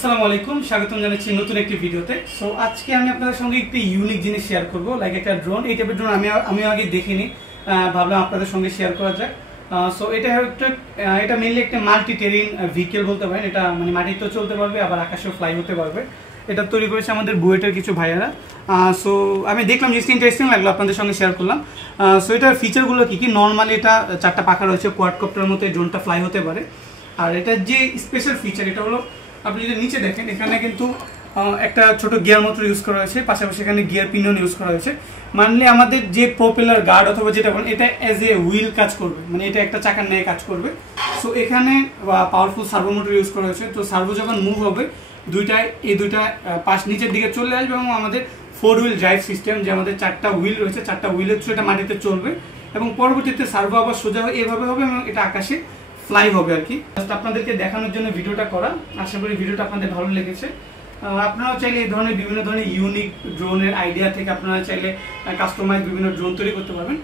আসসালামু আলাইকুম, স্বাগতম জানাচ্ছি নতুন একটি ভিডিওতে। সো আজকে আমি আপনাদের সঙ্গে একটি ইউনিক জিনিস শেয়ার করব, লাইক একটা ড্রোন। এই টাইপের ড্রোন আমি আগে দেখিনি, ভাবলাম আপনাদের সঙ্গে শেয়ার করা যাক। সো এটা মেইনলি একটা মাল্টি টেরিন ভেহিকেল বলতে পারেন। এটা মানে মাটিতেও চলতে পারবে, আবার আকাশেও ফ্লাই হতে পারবে। এটা তৈরি করেছে আমাদের বুয়েটের কিছু ভাইয়ারা। সো আমি দেখলাম জিনিসটা ইন্টারেস্টিং লাগলো, আপনাদের সঙ্গে শেয়ার করলাম। সো এটার ফিচারগুলো কি কি? নর্মালি এটা 4টা পাখা রয়েছে, কোয়াডকপ্টারের মতো এই ড্রোনটা ফ্লাই হতে পারে। আর এটার যে স্পেশাল ফিচার, এটা হলো আপনি যদি নিচে দেখেন, এখানে কিন্তু একটা ছোট গিয়ার মোটর ইউজ করা হয়েছে, পাশাপাশি এখানে গিয়ার পিনিয়ন ইউজ করা হয়েছে। মানে আমাদের যে প্রপেলার গার্ড অথবা যেটা বলেন, এটা অ্যাজ এ হুইল কাজ করবে, মানে এটা একটা চাকার ন্যায় কাজ করবে। সো এখানে পাওয়ারফুল সার্ভো মোটর ইউজ করা হয়েছে। তো সার্ভো যখন মুভ হবে, এই দুইটা পাশ নিচের দিকে চলে আসবে এবং আমাদের 4 হুইল ড্রাইভ সিস্টেম, যে আমাদের 4টা হুইল রয়েছে, 4টা হুইলের থ্রু এটা মাটিতে চলবে এবং পরবর্তীতে সার্ভো আবার সোজা হয়ে এভাবে হবে এবং এটা আকাশে ফ্লাই হবে আর কি। আপনাদেরকে দেখানোর জন্য ভিডিওটা করা। আশা করি ভিডিওটা আপনাদের ভালো লেগেছে। আপনারাও চাইলে এই ধরনের বিভিন্ন ধরনের ইউনিক ড্রোনের আইডিয়া থেকে আপনারা চাইলে কাস্টমাইজ বিভিন্ন ড্রোন তৈরি করতে পারবেন।